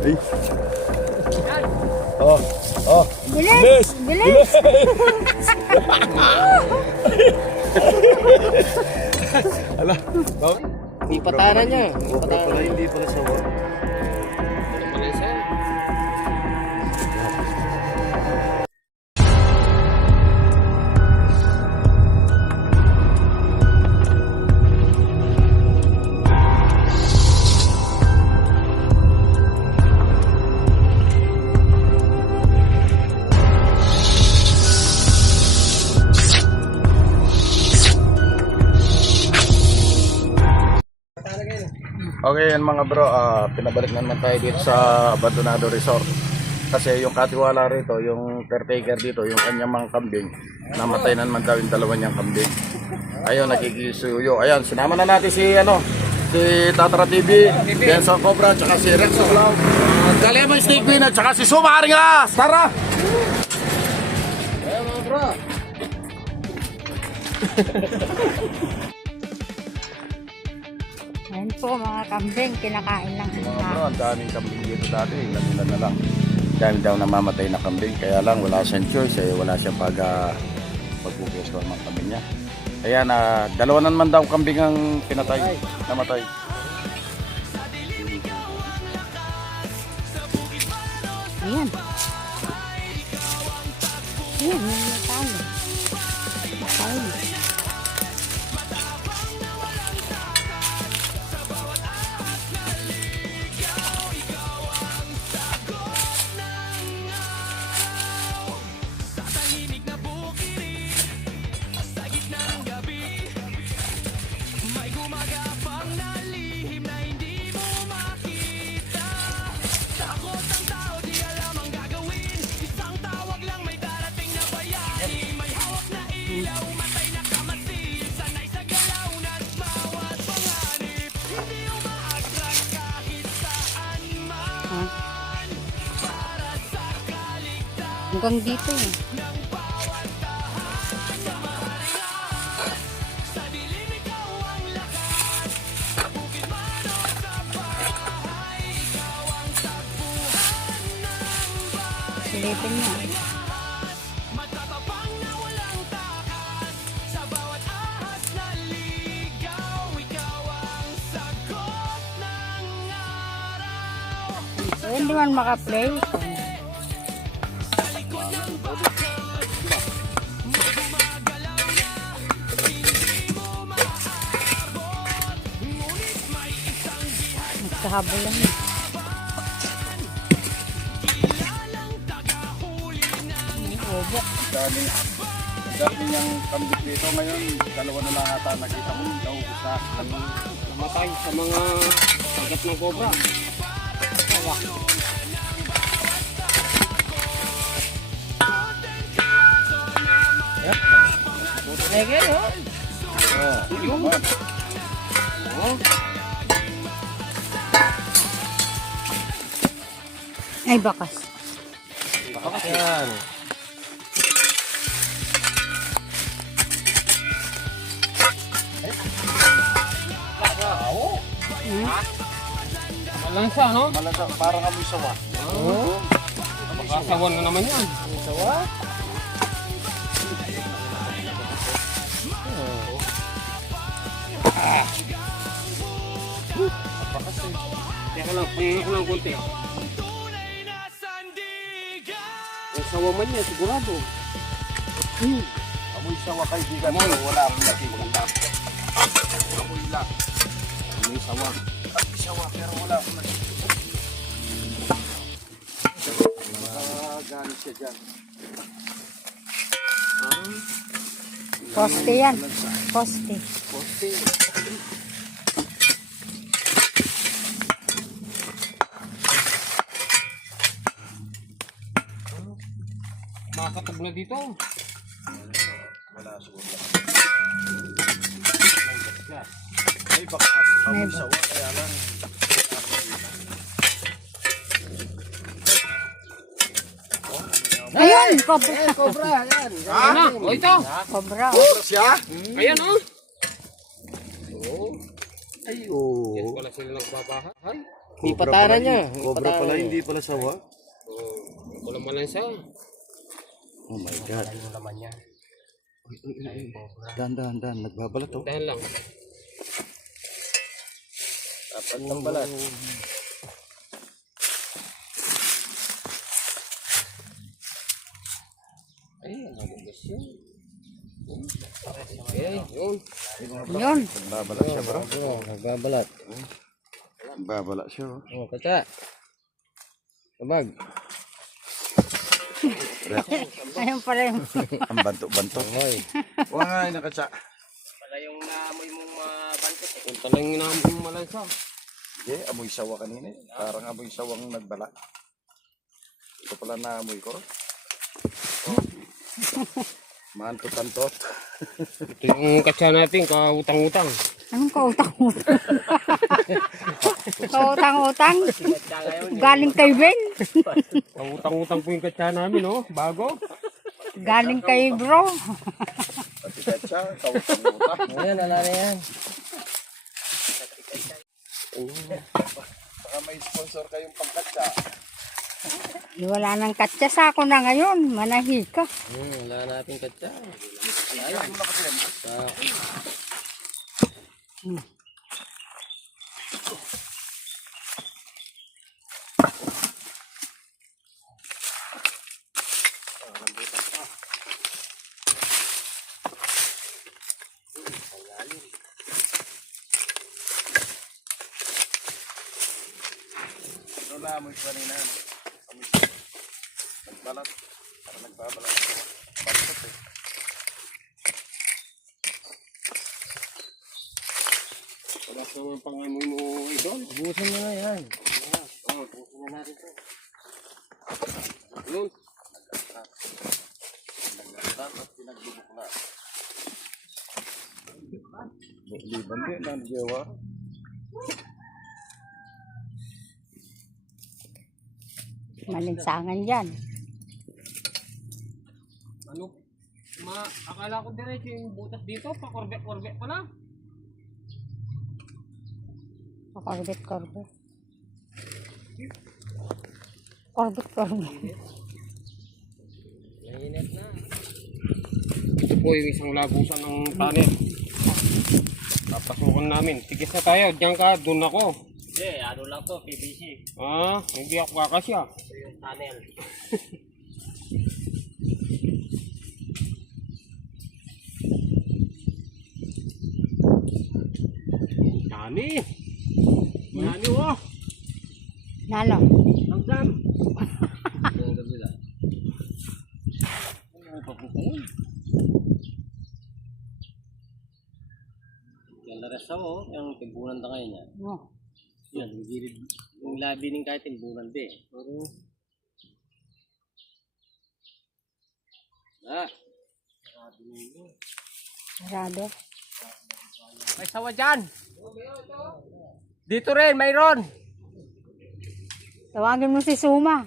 Ay. Oh, oh. Bilis! Bilis! Ala. Oh. May patara niya. Cobra pala, hindi pala sawa. Okay yan mga bro, pinabalik na naman tayo dito sa Abandonado Resort. Kasi yung katiwala rito, yung caretaker dito, yung kanyang mga kambing, namatay na naman daw yung dalawa niyang kambing. Ayun, nakikisuyo. Ayan, sinama na natin si Tatra TV, Benson Cobra, tsaka si Rex Oclaw. Galemay Snake Queen at tsaka si Sumaring As. Tara! Ayan mga bro. Ayan po mga kambing, kinakain lang Mga sila. bro, ang daming kambing dito dati, ilan na lang. Dami daw namamatay na kambing, kaya lang wala siyang choice, wala siyang pagpupusto ng mga kambing niya. Kaya dalawa na naman daw kambing ang pinatay, namatay. Ayan. Ayan, may natalo. Natalo. Hanggang dito eh. Silipin mo. Hindi man makaplay. Nagkahabol lang eh. Obo. Dami niyang kambing dito ngayon, dalawa na lang ata nakita mo, naubos na. Namatay sa mga sagat ng cobra. Tawa. Lagi no? Yung. Ay, bakas. Bakas yan. Malansa, no? Malasa, parang amoy sawa. Oo. Makasawan na naman yan. Sawa? Teka lang, pangingin ko lang konti. Ang sawa man niya, sigurado. Amoy sawa kaibigan mo, wala akong nakikita. Amoy lang. May sawa. Amoy sawa, pero wala akong nakikita. Gano'n siya dyan. Poste yan. Poste. Poste. Makakatog na dito. Wala siguro lang. May bakas, amoy sawa, kaya lang. Ayun! Cobra! Cobra, yan. Ayan na. O ito. Cobra! Cobra siya? Ayan o. Ay, oo. Yan pala sila nagbabahay. May patara niya. Cobra pala, hindi pala sawa. Walang malansa. Oh my God. Ano naman niya? Dan. Nagbabalat oh. Tahan lang. Apat ng balat. Ay, nagugos yun. Okay, yun. Yun. Nagbabalat siya bro. Nagbabalat. Nagbabalat siya oh. Oh, katsa. Sabag. Ayun pala yung... Ang banto-banto. Okay. Huwag nga yung nakatsa. Pala yung naamoy mong bantot. Kung pala yung naamoy mong malansa. Hindi, amoy sawa kanina eh. Parang amoy sawang nagbala. Ito pala naamoy ko. Oh. Mantot-antot. Ito yung katsa natin, kautang-utang. Anong kautang-utang? Kautang-utang? Galing kay Ben? Kautang-utang po yung katsa namin, oh. Bago. Galing kay bro? Pati katsa, kawutang-utang. Ayan, ala na yan. Baka may sponsor kayong pangkatsa. Wala nang katsa sa ako na ngayon. Manahi ka. Wala natin katsa. Ayun na kasi yan. Ito na amoy ko kanina. Amoy ko. Nagbalat. Parang nagbabalat. Bantot eh. Wala sa mga pangamoy mo, idol. Busin mo na yan. Oo, busin na natin ito. Yun. Naglasan at pinaglubukla. Liban din ang jawa. Malinsangan yan. Ano? Akala ko diretso yung butas dito, pakorbet-korbet pala. Korbet. Korbet. Mainit na. Ito po yung isang lagusan ng tunnel. Papasukan namin. Tikis na tayo. Diyan ka, doon ako. Hindi, ano lang to, PVC. Hindi ako kakasya. Ito yung tunnel. Dami. Dami oh. Nalo. Langsam. Yung kabila. Yan na resta mo, yung timbunan na kayo niya. Oh. Yan, yung gilid. Yung labi ng kahit timbunan din. Pero... Sarado. May sawa dyan. Dito rin, mayroon. Tawagin mo si Suma.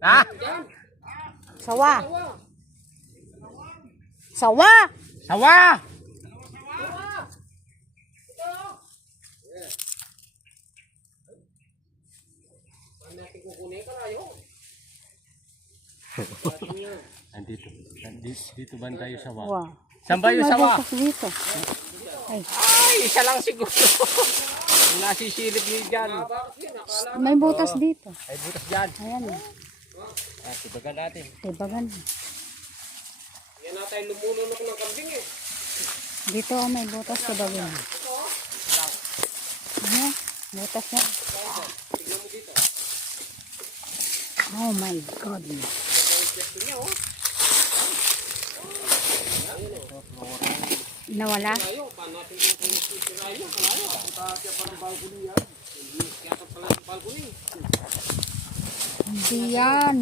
Ha? Sawa. Sawa! Sawa! Dito banda yung sawa. Wow. Saan ba yung May sawa? bukas dito. Ay, Ay, isa lang siguro. Yung nasisilip niyo dyan. may butas dito. Ay, butas dyan. Ayan. Tibagan natin. Tibagan. Yan na tayo lumulunok ng kambing eh. Dito may butas sa bagay. Ano? Butas na. Oh my God. Nawala? Tayo, paano natin kung sisirayo? Kalayo. Kaya parang balcony yan. Kaya pala yung balcony. Hindi yan.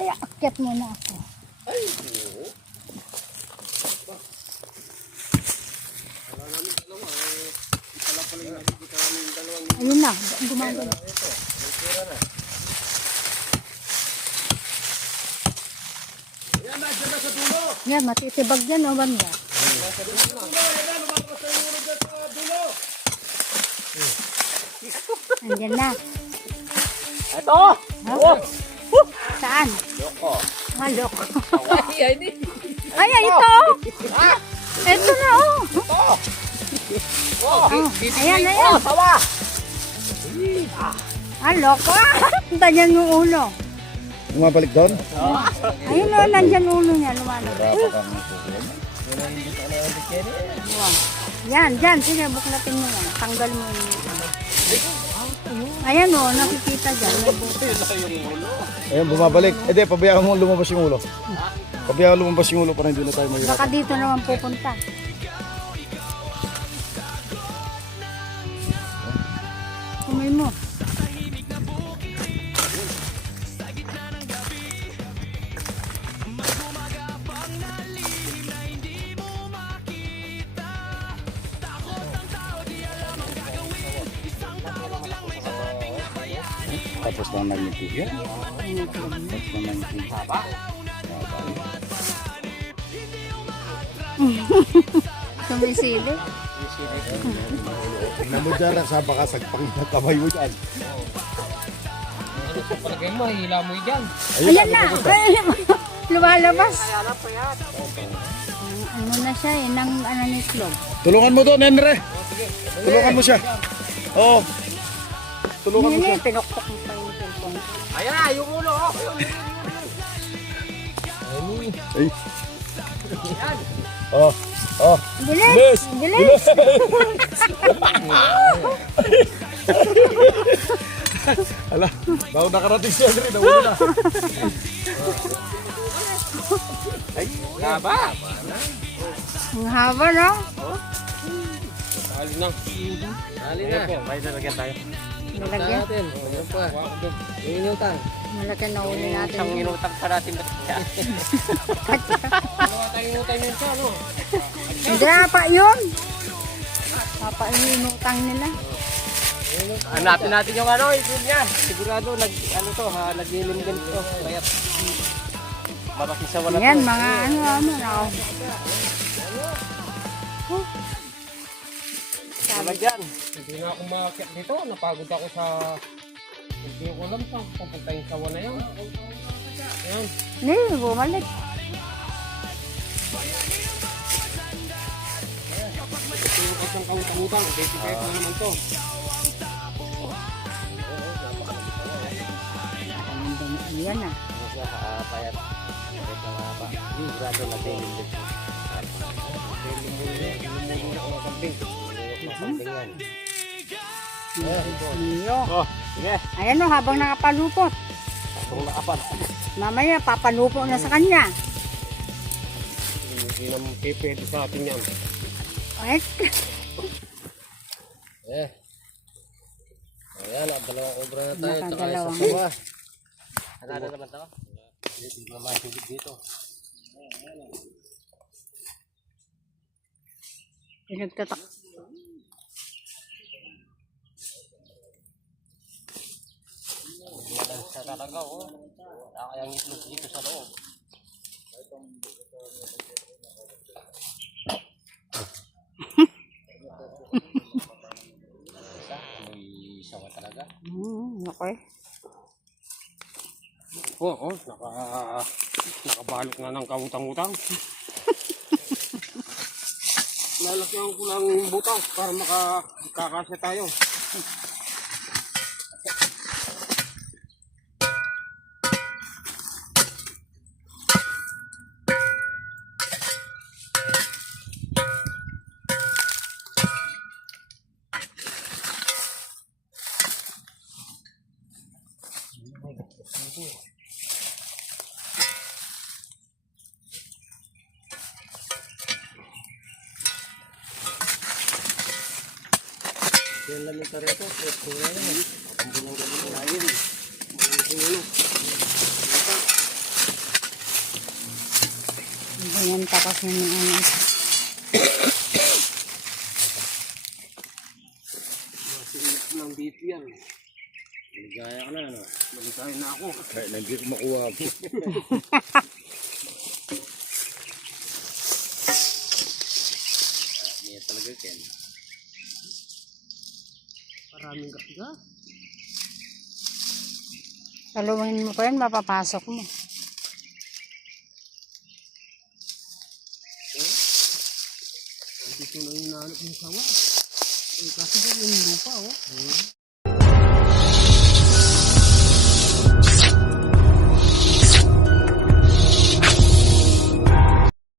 Ay, akyat muna ako. Ay, oo. Wala namin dalawa eh. Pala yung nakikita namin yung dalawang Ayun na, gumagano. Yan, matitibag yan o banda. Andyan na. Ito! Ha? Saan? Loko. Loko. Ay, hindi. Ay, ito. Ito na, oh. Oh, Ayan, ayan. sawa! Loko. Ganyan yung ulo. Bumabalik doon? Ayun, oh, nandyan ulo niya. Lumalabas. Wala pa kang Wow. Yan, dyan. Sige, buklatin mo yan. Tanggal mo yung... Ayan, oh. Nakikita dyan. May bukas. Ayan, bumabalik. Hindi, pabayaan mo lumabas yung ulo. Pabayaan lumabas yung ulo para hindi na tayo mahirap. Baka dito naman pupunta. Kumay mo. Tapos lang nagnitig yan. Tapos lang nagnitig. Sumisili. Tingnan mo dyan, sa baka sagpang na kamay mo dyan. Palagay mo, hila mo yan. Ayan na. Ay, lumalabas. Ano na siya eh. Nang ano ni Klog. Tulungan mo doon, Henry. Tulungan mo siya. Oo. Tulungan mo Hindi, siya. pinukpok mo pa yung cellphone. Ayan na, yung ulo. Oh. Ay. Oh. Oh. Bilis! Bilis! Ala, bago nakarating si Henry, nawala na. Gaba. Ang haba, no? Dali na. Dali na. May nalagyan tayo. Malagyan. Natin. Ayan pa. Yung inutang. Malagyan na uli natin. Isang inutang pa natin ba siya? Ano tayong inutang yun siya, no? Hindi, pa yun. Papainutang nila. Hanapin natin yung ano, yun niya. Sigurado, naglilim din ito. Kaya, malaki sa wala Yan, to. mga ano, nako. Sabi dyan. Hindi na ako makakit dito. Napagod ako sa... Hindi ko alam saan pupuntahin sa wana yan. Ayan. Hindi, bumalik. Ito yung isang kawutang-utang. 25 na naman to. Yan na. Payat. Payat na mahaba. Sigurado na din yung dito. Lumulong ako ng kambing. Kambing yan. Iyo. Oh, sige. Ayan o, habang nakapalupot. Kung nakapan. Mamaya, papalupo na sa kanya. Hindi naman pipili sa atin yan. Ay, Ayan, dalawang obra na tayo. Tsaka Nakadalawang. isa sawa. Hanada naman to? Hindi naman higit dito. pinagtatak. Wala sa talaga, oh. Wala kayang itlog dito sa loob. May sawa talaga. Okay. Oo, nakabalot na ng kautang-utang. Lalagyan ko lang yung butas para makakasya tayo. Yan lang yung tareto. Ito na yan. Ang bulang galing na yun. Ganyan takas na yung ano. Masilip ng dito yan. Maligaya ka na, ano? Maligaya na ako. Kahit na hindi ko makuha. Hindi talaga, Ken. Maraming gas. Taluhin mo ko yan, mapapasok mo. Dito na yung nahanap ng sawa. Eh, kasi doon yung lupa, oh.